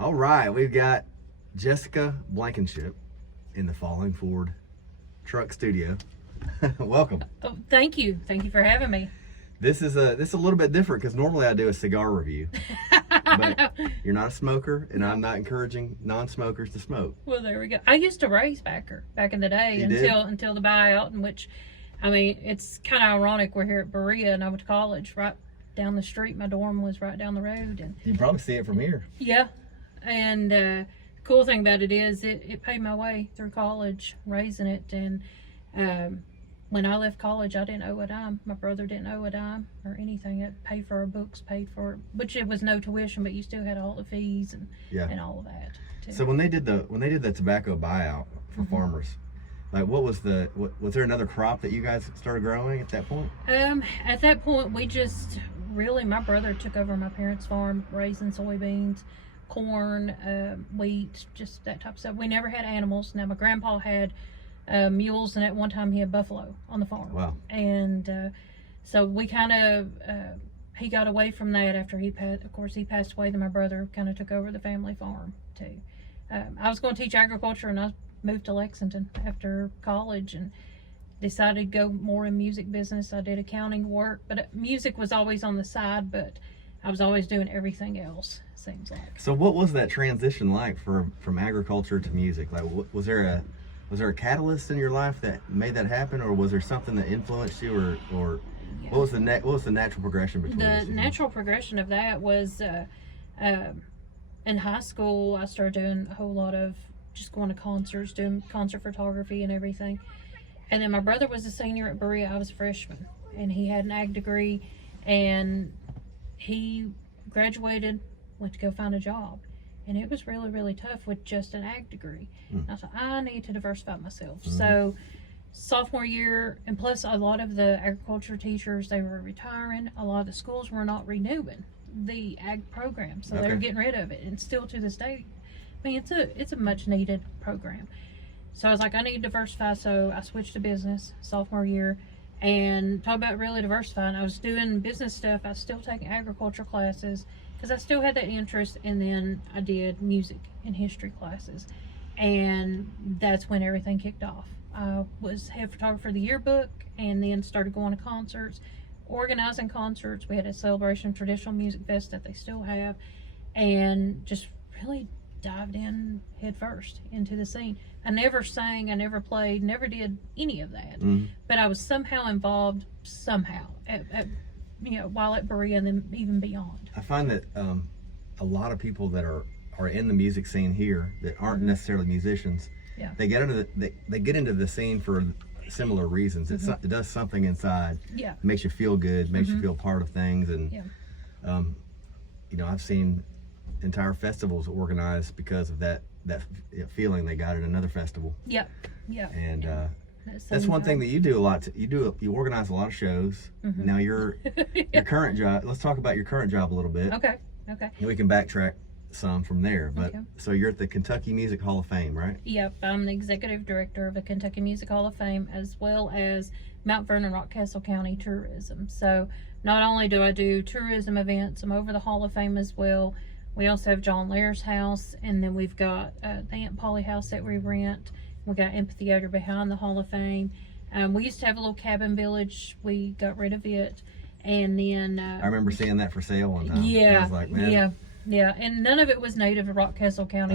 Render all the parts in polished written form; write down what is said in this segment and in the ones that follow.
All right, we've got Jessica Blankenship in the Falling Ford Truck Studio. Welcome. Oh, thank you. Thank you for having me. This is a little bit different because normally I do a cigar review, but you're not a smoker, and I'm not encouraging non-smokers to smoke. Well, there we go. I used to race back in the day until the buyout, in which, I mean, it's kind of ironic. We're here at Berea, and I went to college right down the street. My dorm was right down the road, and You can probably see it from here. yeah. And the cool thing about it is it paid my way through college raising it. And when I left college, I didn't owe a dime. My brother didn't owe a dime or anything. It paid for our books, paid for, which it was no tuition, but you still had all the fees and all of that too. So when they did the tobacco buyout for farmers, like was there another crop that you guys started growing at that point? At that point, we just really, my brother took over my parents' farm, raising soybeans, corn, wheat, just that type of stuff. We never had animals. Now my grandpa had mules, and at one time he had buffalo on the farm. Wow. And so we kind of he got away from that after he passed. Of course, he passed away. Then my brother kind of took over the family farm too. I was going to teach agriculture, and I moved to Lexington after college and decided to go more in music business. I did accounting work, but music was always on the side, but I was always doing everything else, seems like. So what was that transition like from agriculture to music? Like, was there a catalyst in your life that made that happen, or was there something that influenced you, or Yeah. what was the natural progression between The those two? natural progression of that was in high school, I started doing a whole lot of just going to concerts, doing concert photography and everything. And then my brother was a senior at Berea. I was a freshman, and he had an ag degree, and he graduated, went to go find a job, and it was really, really tough with just an ag degree. I thought, I need to diversify myself. So sophomore year, and plus a lot of the agriculture teachers, they were retiring. A lot of the schools were not renewing the ag program, so they were getting rid of it. And still to this day, I mean, it's a much needed program. So I was like, I need to diversify. So I switched to business sophomore year, and talk about really diversifying. I was doing business stuff. I was still taking agriculture classes because I still had that interest. And then I did music and history classes, and that's when everything kicked off. I was head photographer of the yearbook, and then started going to concerts, organizing concerts. We had a Celebration of Traditional Music Fest that they still have, and just really dived in head first into the scene. I never sang, I never played, never did any of that, but I was somehow involved while at Berea, and then even beyond. I find that a lot of people that are in the music scene here that aren't necessarily musicians, they get into the scene for similar reasons. It does something inside. Yeah. It makes you feel good, makes you feel part of things, and I've seen entire festivals organized because of that feeling they got at another festival. Yeah. And that's one thing that you do a lot. You organize a lot of shows. Now your current job. Let's talk about your current job a little bit. Okay. We can backtrack some from there. But so you're at the Kentucky Music Hall of Fame, right? Yep, I'm the executive director of the Kentucky Music Hall of Fame, as well as Mount Vernon, Rockcastle County Tourism. So not only do I do tourism events, I'm over the Hall of Fame as well. We also have John Lair's house, and then we've got the Aunt Polly house that we rent. We got amphitheater behind the Hall of Fame. We used to have a little cabin village. We got rid of it, and then I remember seeing that for sale one time. Yeah, I was like, man. Yeah, and none of it was native to Rockcastle County.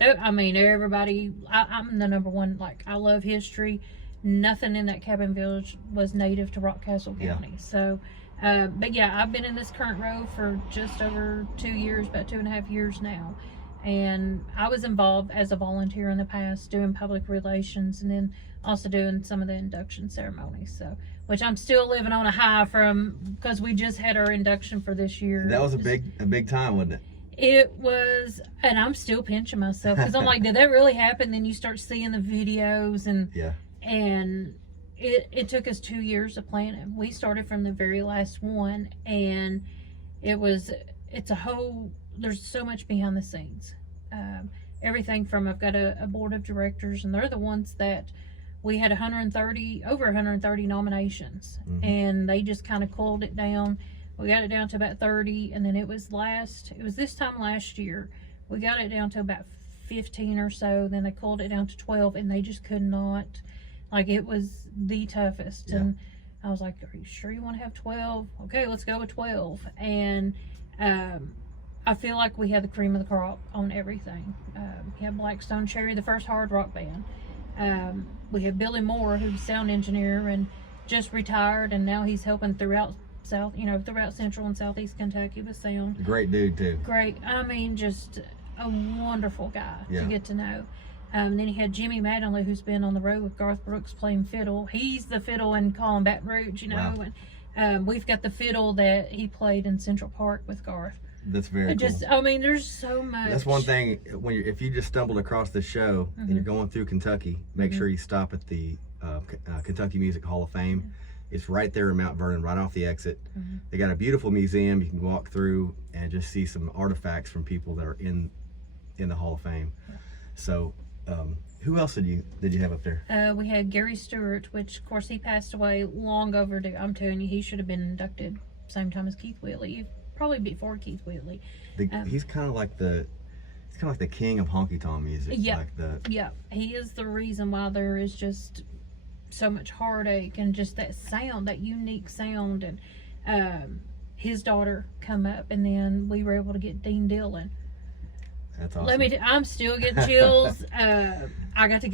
I mean, everybody. I'm the number one. Like, I love history. Nothing in that cabin village was native to Rockcastle County. So. But yeah, I've been in this current role for just over 2 years, about 2.5 years now. And I was involved as a volunteer in the past, doing public relations, and then also doing some of the induction ceremonies. So, which I'm still living on a high from, because we just had our induction for this year. That was a big time, wasn't it? It was, and I'm still pinching myself because I'm like, did that really happen? Then you start seeing the videos, and It took us 2 years of planning. We started from the very last one, and there's so much behind the scenes. Everything from, I've got a board of directors, and they're the ones that we had over 130 nominations, and they just kind of culled it down. We got it down to about 30, and then it was this time last year We got it down to about 15 or so. Then they culled it down to 12, and they just could not. Like, it was the toughest. Yeah. And I was like, "Are you sure you want to have 12? Okay, let's go with 12." And I feel like we had the cream of the crop on everything. We had Blackstone Cherry, the first hard rock band. We had Billy Moore, who's a sound engineer and just retired, and now he's helping throughout throughout Central and Southeast Kentucky with sound. Great dude too. Great. I mean, just a wonderful guy to get to know. Then he had Jimmy Mattingly, who's been on the road with Garth Brooks playing fiddle. He's the fiddle in Call 'em Baton Rouge, you know. Wow. And we've got the fiddle that he played in Central Park with Garth. That's very cool. I mean, there's so much. That's one thing. If you just stumbled across this show and you're going through Kentucky, make sure you stop at the Kentucky Music Hall of Fame. It's right there in Mount Vernon, right off the exit. They got a beautiful museum you can walk through and just see some artifacts from people that are in the Hall of Fame. So, who else did you have up there? We had Gary Stewart, which of course he passed away long overdue. I'm telling you, he should have been inducted same time as Keith Whitley, probably before Keith Whitley. He's kind of like the king of honky tonk music. Yeah, he is the reason why there is just so much heartache and just that sound, that unique sound. And his daughter come up, and then we were able to get Dean Dillon. That's awesome. I'm still getting chills. I got to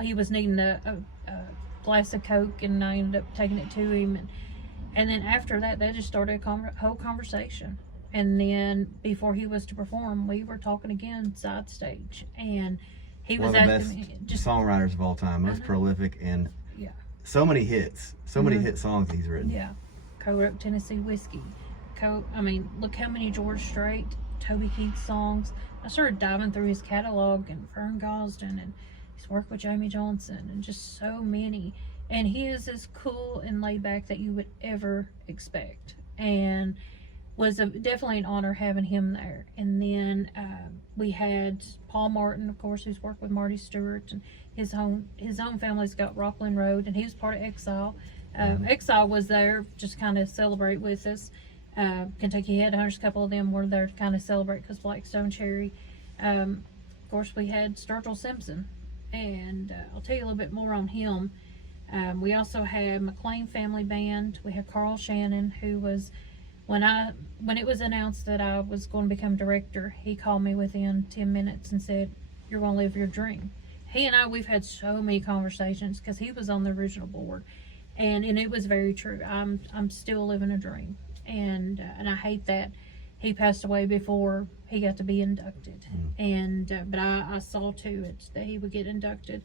he was needing a glass of Coke, and I ended up taking it to him. And then after that, they just started a whole conversation. And then before he was to perform, we were talking again side stage. And he was asking me, just songwriters of all time, most prolific, and so many hits, so many hit songs he's written. Yeah, co-wrote Tennessee Whiskey. Look how many George Strait, Toby Keith songs. I started diving through his catalog, and Fern Gosden, and his work with Jamie Johnson, and just so many. And he is as cool and laid back that you would ever expect. And was definitely an honor having him there. And then we had Paul Martin, of course, who's worked with Marty Stewart, and his own family's got Rockland Road, and he was part of Exile. Exile was there just kind of celebrate with us. Kentucky Headhunters, a couple of them were there to kind of celebrate because Blackstone Cherry. Of course, we had Sturgill Simpson, and I'll tell you a little bit more on him. We also had McLean Family Band. We had Carl Shannon, who was, when it was announced that I was going to become director, he called me within 10 minutes and said, "You're going to live your dream." He and I, we've had so many conversations because he was on the original board, and it was very true. I'm still living a dream, and I hate that he passed away before he got to be inducted. But I saw to it that he would get inducted.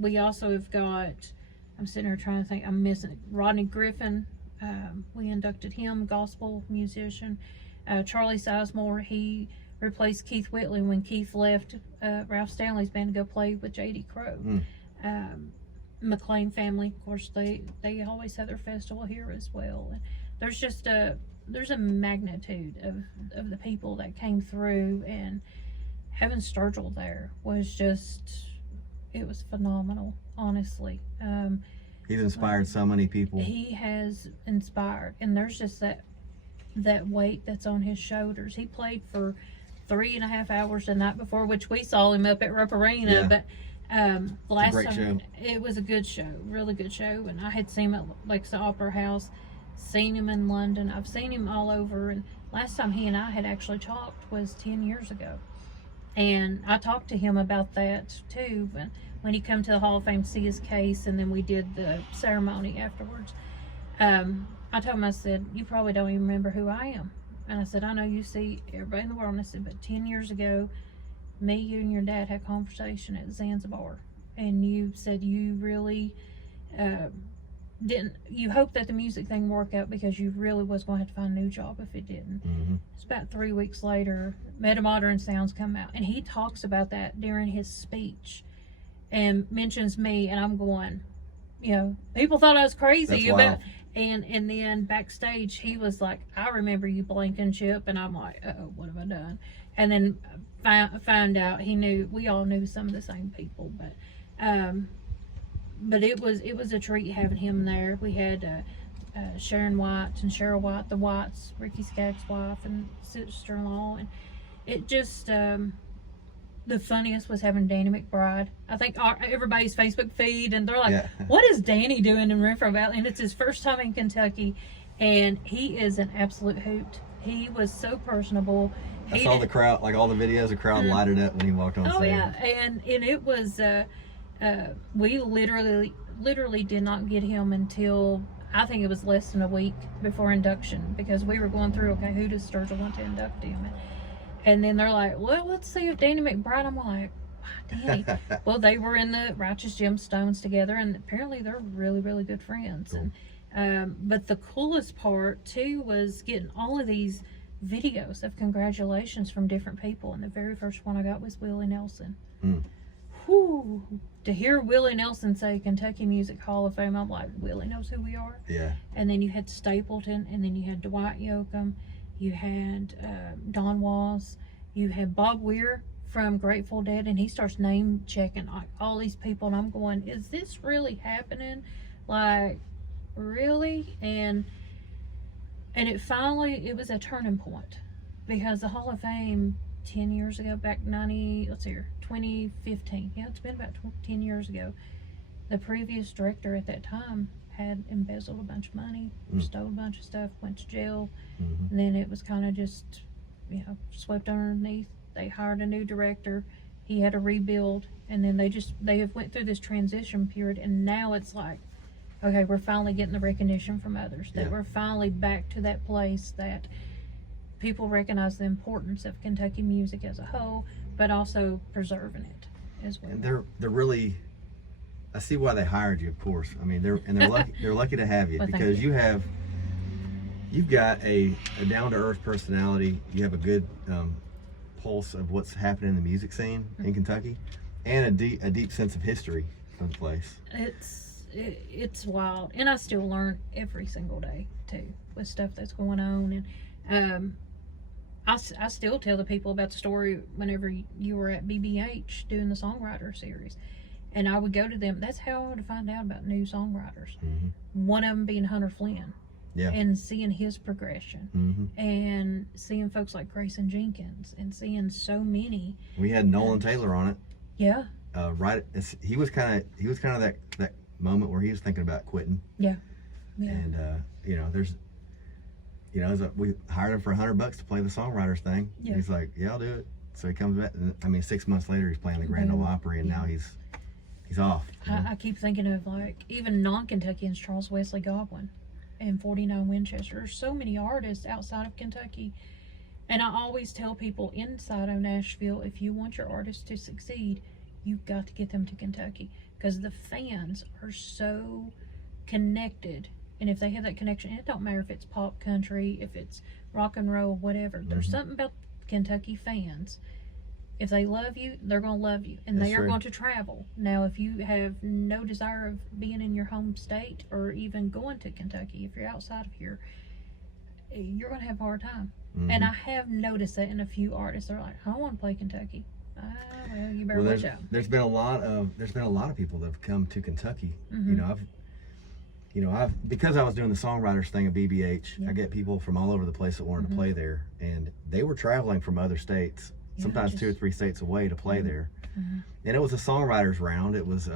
We also have got, I'm sitting here trying to think, I'm missing Rodney Griffin. We inducted him, gospel musician. Charlie Sizemore, he replaced Keith Whitley when Keith left Ralph Stanley's band to go play with J.D. Crowe. McLean Family, of course, they always have their festival here as well. And there's just there's a magnitude of the people that came through, and having Sturgill there was just, it was phenomenal, honestly. He's inspired so many people. He has inspired, and there's just that weight that's on his shoulders. He played for 3.5 hours the night before, which we saw him up at Rupp Arena. But last time, it was a good show, really good show. And I had seen him at Lexa Opera House, seen him in London. I've seen him all over. And last time he and I had actually talked was 10 years ago. And I talked to him about that too, when he come to the Hall of Fame to see his case, and then we did the ceremony afterwards. I told him, I said, "You probably don't even remember who I am." And I said, "I know you see everybody in the world." And I said, "But 10 years ago, me, you, and your dad had a conversation at Zanzibar, and you said you really you hoped that the music thing worked out because you really was going to have to find a new job if it didn't." It's about 3 weeks later, Metamodern Sounds come out, and he talks about that during his speech and mentions me, and I'm going, people thought I was crazy about. And then backstage, he was like, "I remember you, Blankenship," and I'm like, "Uh-oh, what have I done?" And then found out we all knew some of the same people, but it was a treat having him there. We had Sharon White and Cheryl White, the Whites, Ricky Skaggs' wife and sister-in-law, it just the funniest was having Danny McBride. I think everybody's Facebook feed, and they're like, "What is Danny doing in Renfro Valley?" And it's his first time in Kentucky, and he is an absolute hoot. He was so personable. I saw the crowd, like all the videos, the crowd lighted up when he walked on stage. Oh yeah, and it was we literally did not get him until I think it was less than a week before induction, because we were going through, okay, who does Sturgill want to induct him? And then they're like, well, let's see if Danny McBride. I'm like, Danny. Well, they were in the Righteous Gemstones together, and apparently they're really, really good friends. Cool. And but the coolest part too was getting all of these videos of congratulations from different people, and the very first one I got was Willie Nelson. Whew. To hear Willie Nelson say Kentucky Music Hall of Fame, I'm like, Willie knows who we are. Yeah. And then you had Stapleton, and then you had Dwight Yoakam, you had Don Was, you had Bob Weir from Grateful Dead, and he starts name checking like all these people, and I'm going, is this really happening? Like, really? And it was a turning point, because the Hall of Fame 10 years ago, back 2015, yeah, it's been about 10 years ago, the previous director at that time had embezzled a bunch of money, stole a bunch of stuff, went to jail, and then it was kind of just, swept underneath. They hired a new director, he had to rebuild, and then they have went through this transition period, and now it's like, okay, we're finally getting the recognition from others, that we're finally back to that place that people recognize the importance of Kentucky music as a whole, but also preserving it as well. And they're really, I see why they hired you, of course. I mean, they're lucky to have you, well, because you've got a down to earth personality. You have a good pulse of what's happening in the music scene in Kentucky, and a deep sense of history of the place. It's wild, and I still learn every single day too with stuff that's going on. And I still tell the people about the story whenever you were at BBH doing the songwriter series, and I would go to them. That's how I would find out about new songwriters. One of them being Hunter Flynn, and seeing his progression, and seeing folks like Grayson Jenkins, and seeing so many. We had Nolan Taylor on it. Yeah. He was kind of that moment where he was thinking about quitting. Yeah. And we hired him for $100 to play the songwriters thing. Yeah. He's like, yeah, I'll do it. So he comes back, and 6 months later he's playing the Grand Ole Opry, and now he's off. I keep thinking of, like, even non-Kentuckians, Charles Wesley Godwin and 49 Winchester. There's so many artists outside of Kentucky, and I always tell people inside of Nashville, if you want your artist to succeed, you've got to get them to Kentucky, because the fans are so connected. And if they have that connection, it don't matter if it's pop, country, if it's rock and roll, whatever. There's something about Kentucky fans. If they love you, they're going to love you. And they are going to travel. Now, if you have no desire of being in your home state or even going to Kentucky, if you're outside of here, you're going to have a hard time. And I have noticed that in a few artists. They're like, I don't want to play Kentucky. Well, you better watch out. There's been a lot of people that have come to Kentucky. Because I was doing the songwriters thing at BBH, I get people from all over the place that wanted to play there, and they were traveling from other states, sometimes 2 or 3 states away to play there. And it was a songwriters round. It was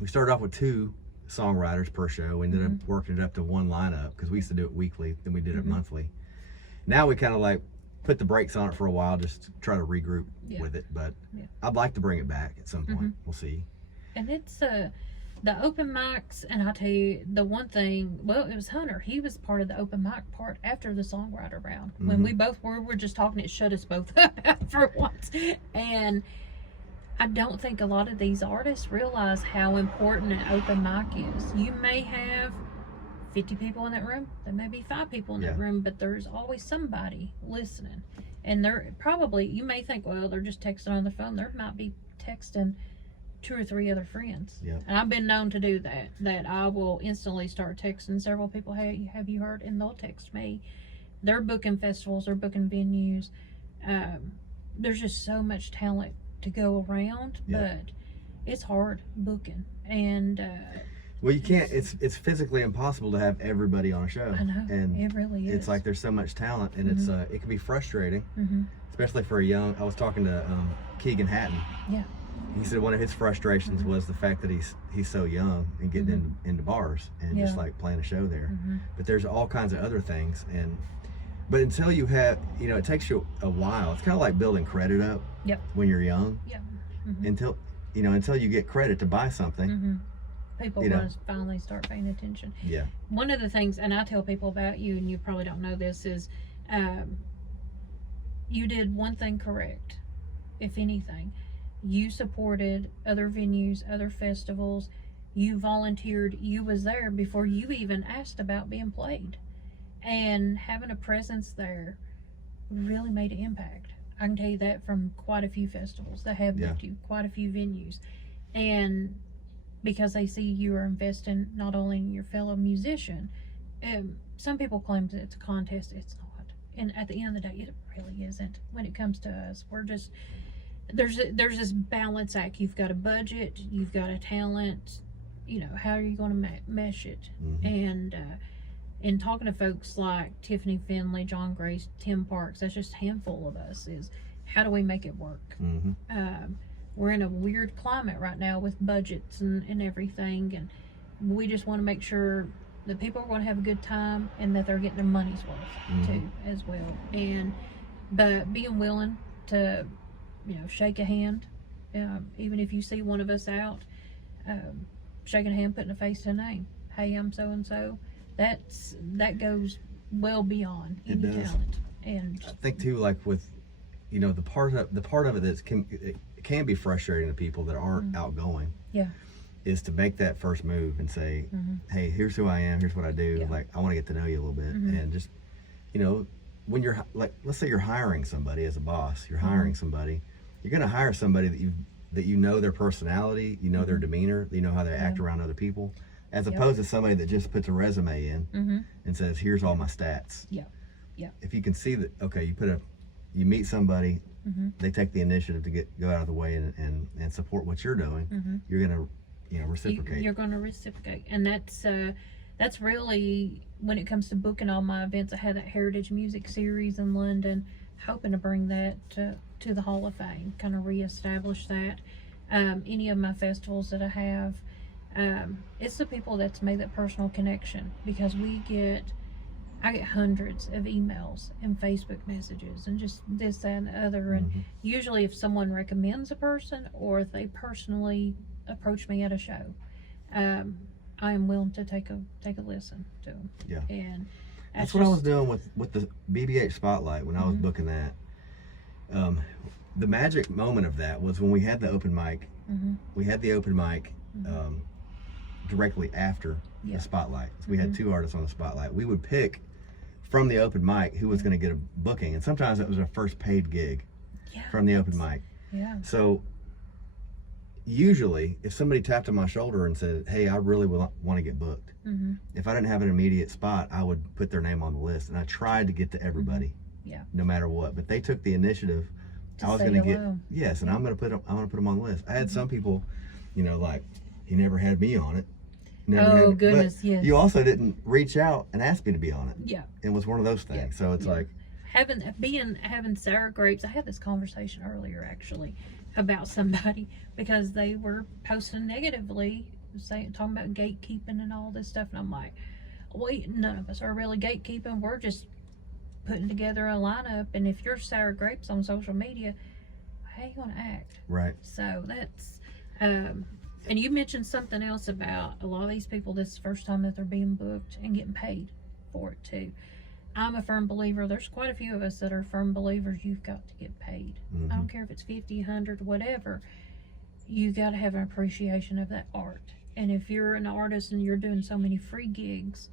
we started off with 2 songwriters per show. We ended up working it up to 1 lineup, because we used to do it weekly, then we did it monthly. Now we kind of like put the brakes on it for a while, just to try to regroup with it, but I'd like to bring it back at some point. We'll see. And it's the open mics, and I'll tell you the one thing, well, it was Hunter. He was part of the open mic part after the songwriter round. When we both were just talking, it shut us both up for once. And I don't think a lot of these artists realize how important an open mic is. You may have 50 people in that room, there may be 5 people in that room, but there's always somebody listening. And they're probably, you may think, well, they're just texting on the phone. There might be texting 2 or 3 other friends. And I've been known to do that I will instantly start texting several people, hey, have you heard? And they'll text me. They're booking festivals, they're booking venues. There's just so much talent to go around, but it's hard booking. And Well, you can't. It's physically impossible to have everybody on a show. I know. And it really is. it's like there's so much talent, and it can be frustrating, especially for a young. I was talking to Keegan Hatton. Yeah. He said one of his frustrations was the fact that he's so young and getting into bars and just like playing a show there. But there's all kinds of other things, but until you have, it takes you a while. It's kind of like building credit up. Yep. When you're young. Yep. Until you get credit to buy something. People want to finally start paying attention. Yeah. One of the things, and I tell people about you, and you probably don't know this, is you did one thing correct. If anything, you supported other venues, other festivals. You volunteered. You was there before you even asked about being played, and having a presence there really made an impact. I can tell you that from quite a few festivals that have booked you, quite a few venues, and because they see you are investing not only in your fellow musician. Some people claim that it's a contest. It's not, and at the end of the day, it really isn't. When it comes to us, we're just there's this balance act. You've got a budget, you've got a talent. How are you going to mesh it? And in talking to folks like Tiffany Finley, John Grace, Tim Parks, that's just a handful of us, is how do we make it work? We're in a weird climate right now with budgets and everything, and we just want to make sure that people are going to have a good time and that they're getting their money's worth too as well. But being willing to shake a hand, even if you see one of us out, shaking a hand, putting a face to a name. Hey, I'm so and so. That goes well beyond any talent. And I think too, like with the part of it that can be frustrating to people that aren't outgoing. Yeah. Is to make that first move and say, hey, here's who I am, here's what I do. Yeah. Like, I want to get to know you a little bit. And just, when you're like, let's say you're hiring somebody as a boss, you're hiring somebody, you're going to hire somebody that you know their personality, their demeanor, how they act around other people, as opposed to somebody that just puts a resume in and says, here's all my stats. Yeah. Yeah. If you can see that, okay, you meet somebody, they take the initiative to go out of the way and support what you're doing, you're going to reciprocate. You're going to reciprocate, and that's really, when it comes to booking all my events. I had that Heritage Music Series in London, hoping to bring that to the Hall of Fame, kind of reestablish that. Any of my festivals that I have, it's the people that's made that personal connection, because I get hundreds of emails and Facebook messages and just this, that, and the other. And usually if someone recommends a person, or if they personally approach me at a show, I am willing to take a listen to them. Yeah. And that's what I was doing with the BBH Spotlight when I was booking that. The magic moment of that was when we had the open mic. We had the open mic directly after the Spotlight. So we had two artists on the Spotlight. We would pick from the open mic who was going to get a booking, and sometimes it was our first paid gig from the open mic. Yeah. So usually if somebody tapped on my shoulder and said, hey, I really want to get booked, if I didn't have an immediate spot, I would put their name on the list, and I tried to get to everybody, no matter what. But they took the initiative. I was going to get and I'm going to put them on the list. I had some people, like, he never had me on it. Goodness, yes. You also didn't reach out and ask me to be on it. Yeah. It was one of those things. So it's like having sour grapes. I had this conversation earlier actually about somebody, because they were posting negatively, talking about gatekeeping and all this stuff, and I'm like, none of us are really gatekeeping. We're just putting together a lineup, and if you're sour grapes on social media, how you gonna act? Right. So that's and you mentioned something else about a lot of these people, this is the first time that they're being booked and getting paid for it too. I'm a firm believer, there's quite a few of us that are firm believers, you've got to get paid. I don't care if it's 50, 100, whatever. You got to have an appreciation of that art. And if you're an artist and you're doing so many free gigs,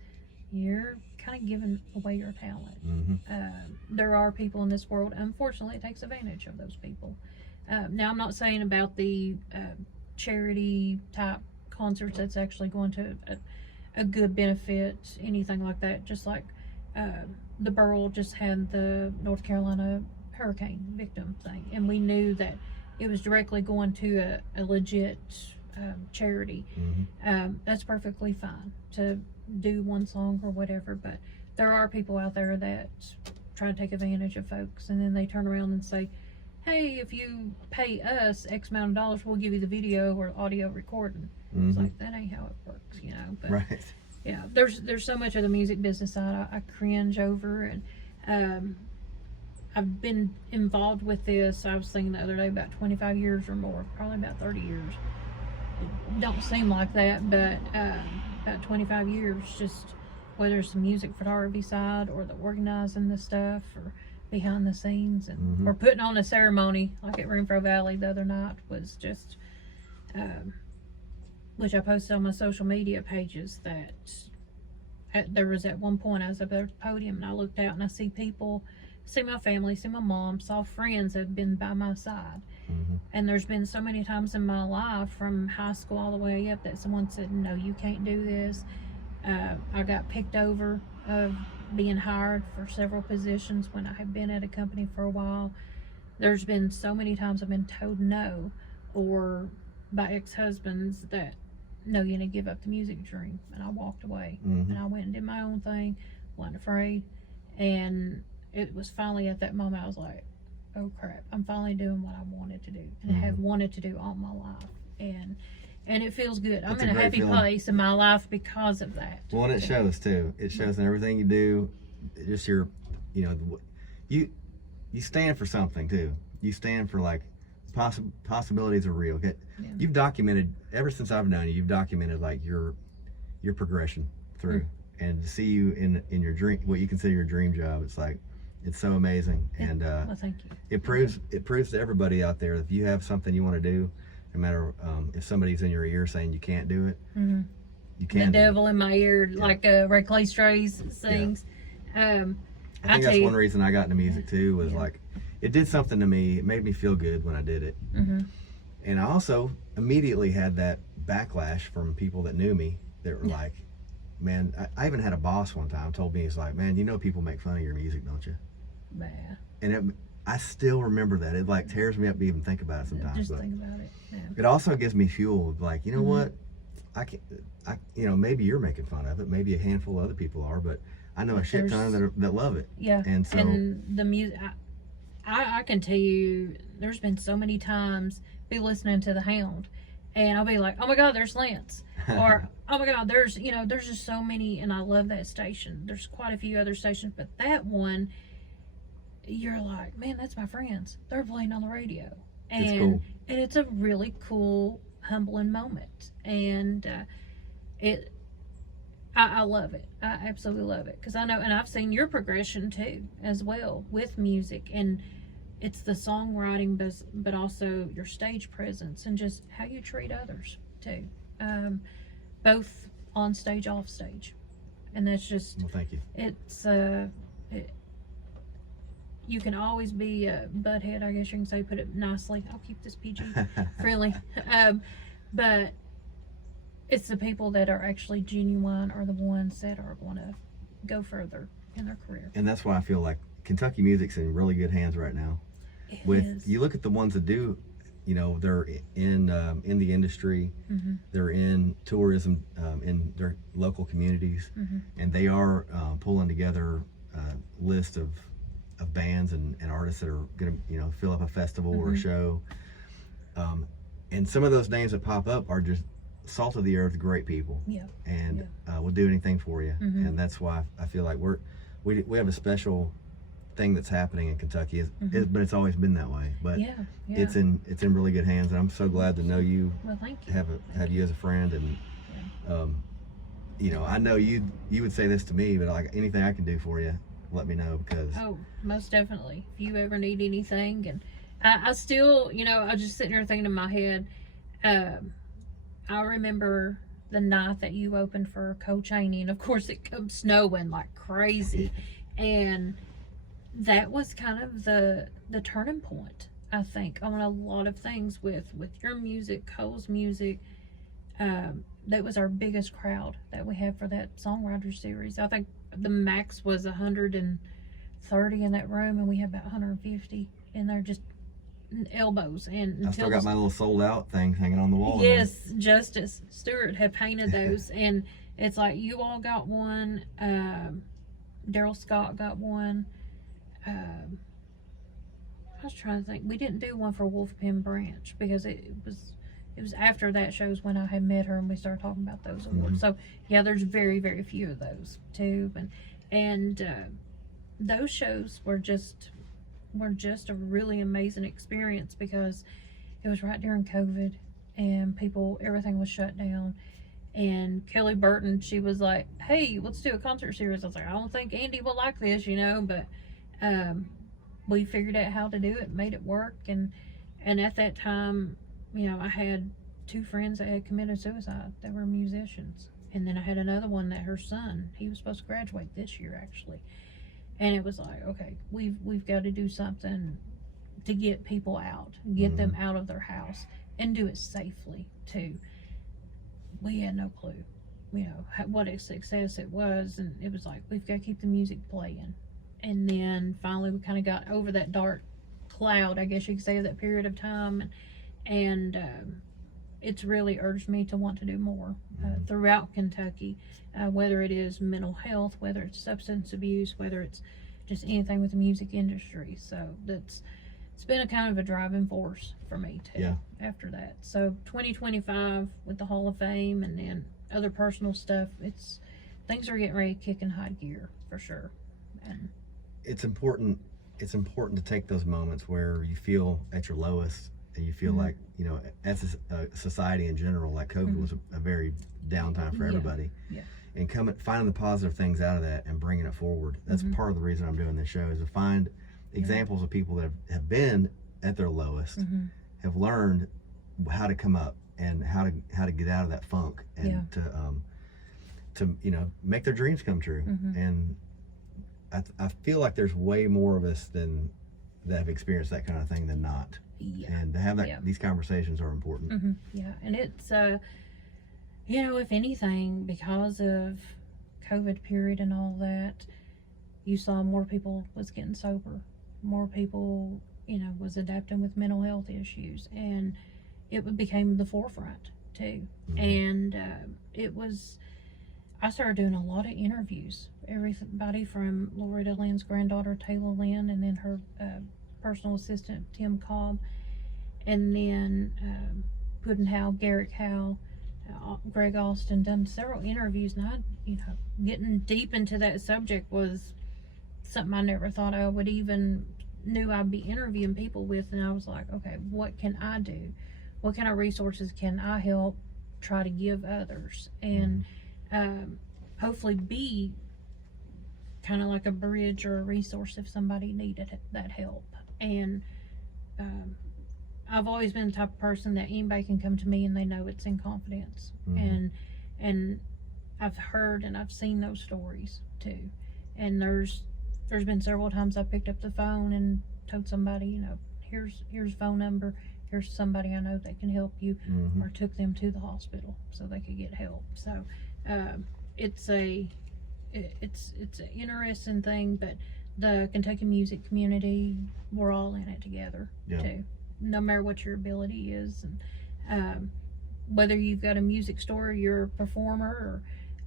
you're kind of giving away your talent. There are people in this world, unfortunately, it takes advantage of those people. Now, I'm not saying about the charity type concerts that's actually going to a good benefit, anything like that. Just like the Burl just had the North Carolina hurricane victim thing, and we knew that it was directly going to a legit charity, that's perfectly fine to do one song or whatever. But there are people out there that try to take advantage of folks, and then they turn around and say, hey, if you pay us X amount of dollars, we'll give you the video or audio recording. It's like, that ain't how it works, you know. But right. yeah, there's so much of the music business side I cringe over, and I've been involved with this, I was thinking the other day, about 25 years or more, probably about 30 years. It don't seem like that, but about 25 years, just whether it's the music photography side or the organizing the stuff or behind the scenes, and or putting on a ceremony like at Renfro Valley the other night was just, which I posted on my social media pages, that there was at one point I was up there at the podium and I looked out and I see people, see my family, see my mom, saw friends that have been by my side. And there's been so many times in my life from high school all the way up that someone said, no, you can't do this. I got picked over of being hired for several positions when I had been at a company for a while. There's been so many times I've been told no, or by ex-husbands that, no, you need to give up the music dream. And I walked away. And I went and did my own thing, wasn't afraid. And it was finally at that moment I was like, oh crap, I'm finally doing what I wanted to do and have wanted to do all my life. And it feels good. I'm in a happy place in my life because of that. Well, and it shows too. It shows in everything you do. Just your, you know, you stand for something too. You stand for, like, possibilities are real. Okay? Yeah. You've documented, ever since I've known you, you've documented like your progression through, and to see you in your dream, what you consider your dream job, it's like, it's so amazing. And well, thank you. It proves to everybody out there, if you have something you want to do, no matter if somebody's in your ear saying you can't do it, you can't. The devil in my ear, like Ray Clay Strays sings. I think that's one reason I got into music too, was like, it did something to me. It made me feel good when I did it. And I also immediately had that backlash from people that knew me that were like, man, I even had a boss one time told me, he's like, man, you know people make fun of your music, don't you? Man. And I still remember that. It like tears me up to even think about it sometimes. Just think about it. Yeah. It also gives me fuel. Like, you know what? You know, maybe you're making fun of it. Maybe a handful of other people are, but I know a shit ton that love it. Yeah. And so, and the music, I can tell you, there's been so many times be listening to The Hound, and I'll be like, oh my God, there's Lance, or oh my God, there's just so many, and I love that station. There's quite a few other stations, but that one, you're like, man, that's my friends. They're playing on the radio, and it's cool. And it's a really cool, humbling moment, and I love it. I absolutely love it, because I know, and I've seen your progression too, as well, with music, and it's the songwriting, but also your stage presence and just how you treat others too, both on stage, off stage, and that's just. Well, thank you. It's you can always be a butthead, I guess you can say, put it nicely. I'll keep this PG friendly, but it's the people that are actually genuine are the ones that are going to go further in their career. And that's why I feel like Kentucky music's in really good hands right now. You look at the ones that do, you know, they're in the industry, they're in tourism, in their local communities, and they are pulling together a list of bands and artists that are going to, you know, fill up a festival or a show. And some of those names that pop up are just salt of the earth, great people. And we'll do anything for you. And that's why I feel like we have a special thing that's happening in Kentucky, but it's always been that way. But it's in really good hands, and I'm so glad to know you. Well, thank you. Have you as a friend, and you know, I know you would say this to me, but like, anything I can do for you, let me know, because most definitely, if you ever need anything. And I still, you know, I was just sitting here thinking in my head, I remember the night that you opened for Cole Chaney, and of course it comes snowing like crazy, and that was kind of the turning point, I think, on a lot of things with your music, Cole's music. That was our biggest crowd that we had for that songwriter series. I think the max was 130 in that room, and we had about 150 in there just elbows. And I still got my little sold out thing hanging on the wall. Yes, Justice Stewart had painted those. And it's like, you all got one. Daryl Scott got one. I was trying to think. We didn't do one for Wolf Pen Branch because it was after that shows when I had met her and we started talking about those awards. So yeah, there's very, very few of those too. And those shows were just a really amazing experience because it was right during COVID and everything was shut down. And Kelly Burton, she was like, hey, let's do a concert series. I was like, I don't think Andy will like this, but we figured out how to do it, made it work. And at that time, I had 2 friends that had committed suicide that were musicians. And then I had another one that her son, he was supposed to graduate this year actually. And it was like, okay, we've got to do something to get people out, get them out of their house, and do it safely too. We had no clue, what a success it was. And it was like, we've got to keep the music playing. And then finally we kind of got over that dark cloud, I guess you could say, of that period of time. And it's really urged me to want to do more throughout Kentucky, whether it is mental health, whether it's substance abuse, whether it's just anything with the music industry. So it's been a kind of a driving force for me too. After that, so 2025 with the Hall of Fame and then other personal stuff, things are getting ready to kick in high gear for sure. And it's important to take those moments where you feel at your lowest and you feel like, as a society in general, like COVID was a very downtime for everybody. And finding the positive things out of that and bringing it forward. That's part of the reason I'm doing this show, is to find examples of people that have been at their lowest, have learned how to come up and how to get out of that funk and to make their dreams come true. And I feel like there's way more of us that have experienced that kind of thing than not. And to have these conversations are important. And it's if anything, because of COVID period and all that, you saw more people was getting sober, more people was adapting with mental health issues, and it became the forefront too. And I started doing a lot of interviews, everybody from Loretta Lynn's granddaughter Taylor Lynn, and then her personal assistant Tim Cobb, and then Puddin' Howe, Garrick Howe, Greg Austin, done several interviews. And getting deep into that subject was something I never thought I would even knew I'd be interviewing people with. And I was like, okay, what can I do? What kind of resources can I help try to give others? And hopefully be kind of like a bridge or a resource if somebody needed that help. And I've always been the type of person that anybody can come to me and they know it's in confidence. And I've heard and I've seen those stories too. And there's been several times I picked up the phone and told somebody, here's a phone number, here's somebody I know that can help you, or took them to the hospital so they could get help. So it's an interesting thing, but the Kentucky music community, we're all in it together too, no matter what your ability is. And whether you've got a music store, you're a performer,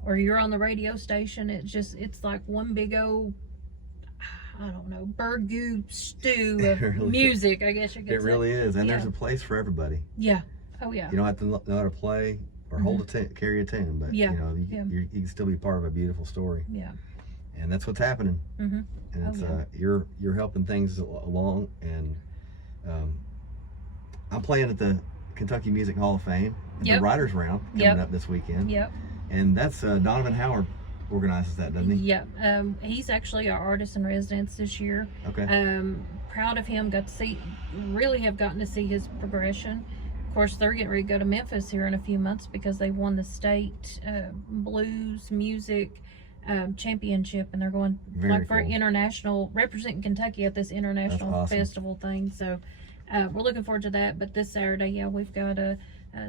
or you're on the radio station, it's like one big old, I don't know, burgoo stew of music, I guess you could say. It really is, and there's a place for everybody. Oh yeah. You don't have to know how to play or carry a tune, but you can still be part of a beautiful story. And that's what's happening. And it's you're helping things along. And I'm playing at the Kentucky Music Hall of Fame, the Writers Round coming up this weekend. And that's Donovan Howard organizes that, doesn't he? He's actually our artist in residence this year. Proud of him. Really have gotten to see his progression. Of course, they're getting ready to go to Memphis here in a few months because they won the state blues music championship, and they're going for international, representing Kentucky at this international festival thing. So we're looking forward to that. But this Saturday, we've got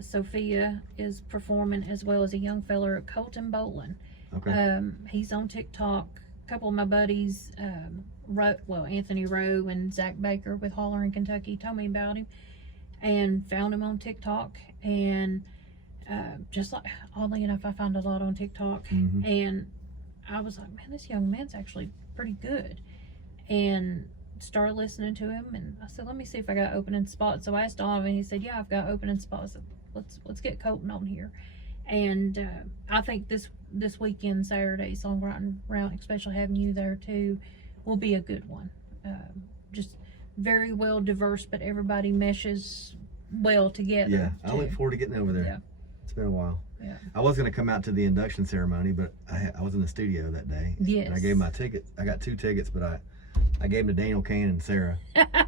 Sophia is performing, as well as a young fella at Colton Bolin. He's on TikTok. A couple of my buddies Anthony Rowe and Zach Baker with Holler in Kentucky told me about him, and found him on TikTok. And just like, oddly enough, I find a lot on TikTok, and I was like, man, this young man's actually pretty good, and started listening to him. And I said, let me see if I got opening spots. So I asked Donovan, and he said, yeah, I've got opening spots. Let's get Colton on here. And I think this weekend, Saturday, songwriting round, especially having you there too, will be a good one. Just very well diverse, but everybody meshes well together. Yeah, I look forward to getting over there. Yeah. It's been a while. Yeah. I was going to come out to the induction ceremony, but I was in the studio that day. Yes. And I gave my ticket. I got 2 tickets, but I gave them to Daniel Kane and Sarah.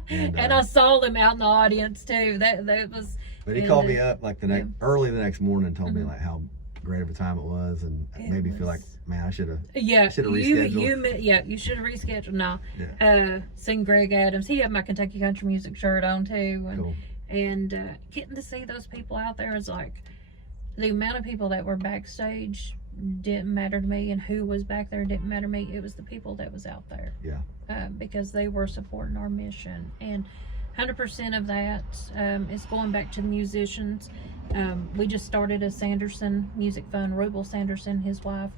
And I saw them out in the audience too. That was. But he called me up like early the next morning and told me like how great of a time it was, and it made me feel like, man, I should have. Yeah, rescheduled. You should have rescheduled. No, yeah. Sing Greg Adams. He had my Kentucky Country Music shirt on too, and cool. And getting to see those people out there is like, the amount of people that were backstage didn't matter to me, and who was back there didn't matter to me. It was the people that was out there. Yeah. Because they were supporting our mission, and 100% of that is going back to the musicians. We just started a Sanderson Music Fund. Rubel Sanderson, his wife,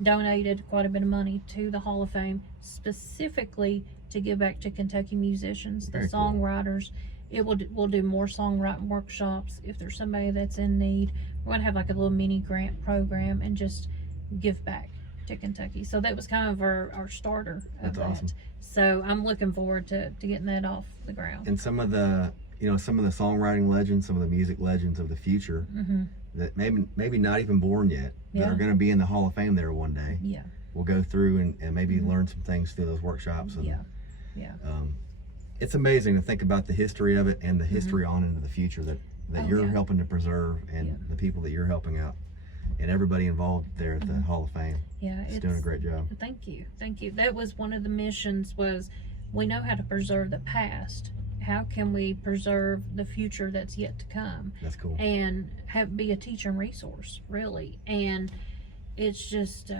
donated quite a bit of money to the Hall of Fame, specifically to give back to Kentucky musicians, the songwriters. We'll do more songwriting workshops. If there's somebody that's in need, we're going to have like a little mini grant program and just give back to Kentucky. So that was kind of our starter of that. Awesome. So I'm looking forward to getting that off the ground. And some of the songwriting legends, some of the music legends of the future that maybe not even born yet, that are going to be in the Hall of Fame there one day. Yeah. We'll go through and maybe learn some things through those workshops. And, it's amazing to think about the history of it and the history on into the future that you're helping to preserve, and the people that you're helping out, and everybody involved there at the Hall of Fame. Yeah, it's doing a great job. Thank you. That was one of the missions, was we know how to preserve the past. How can we preserve the future that's yet to come? That's cool. And be a teacher and resource, really. And it's just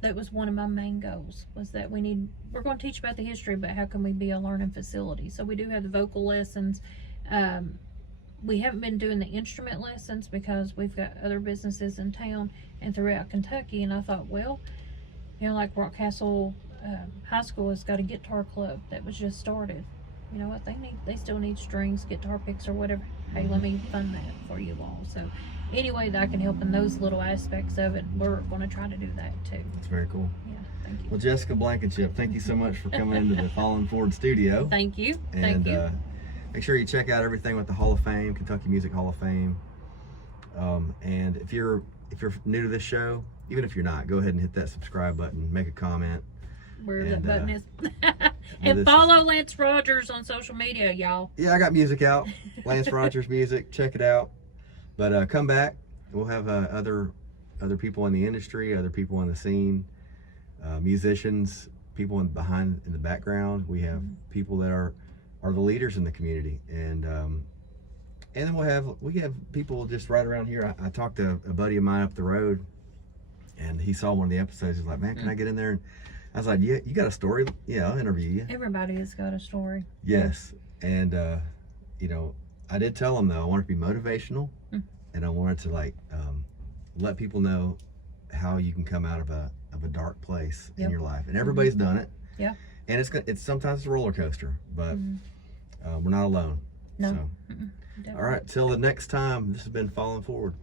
that was one of my main goals, was that we're going to teach about the history, but how can we be a learning facility? So we do have the vocal lessons. We haven't been doing the instrument lessons because we've got other businesses in town and throughout Kentucky. And I thought, well, like Rockcastle High School has got a guitar club that was just started. You know what, they still need strings, guitar picks, or whatever. Hey, let me fund that for you all. So any way that I can help in those little aspects of it, we're going to try to do that too. That's very cool. Yeah, thank you. Well, Jessica Blankenship, thank you so much for coming into the Fallen Forward studio. Thank you. And thank you. Make sure you check out everything with the Hall of Fame, Kentucky Music Hall of Fame. And if you're new to this show, even if you're not, go ahead and hit that subscribe button, make a comment. Where that button is. And follow Lance Rogers on social media, y'all. Yeah, I got music out. Lance Rogers music. Check it out. But come back. We'll have other people in the industry, other people in the scene, musicians, people in the background. We have people that are the leaders in the community, and then we have people just right around here. I talked to a buddy of mine up the road, and he saw one of the episodes. He's like, "Man, can I get in there?" And I was like, "Yeah, you got a story? Yeah, I'll interview you." Everybody has got a story. Yes, and I did tell him though I wanted to be motivational, and I wanted to let people know how you can come out of a dark place in your life, and everybody's done it. Yeah. And it's sometimes a roller coaster, but we're not alone. No. So, all right, till the next time. This has been Falling Forward.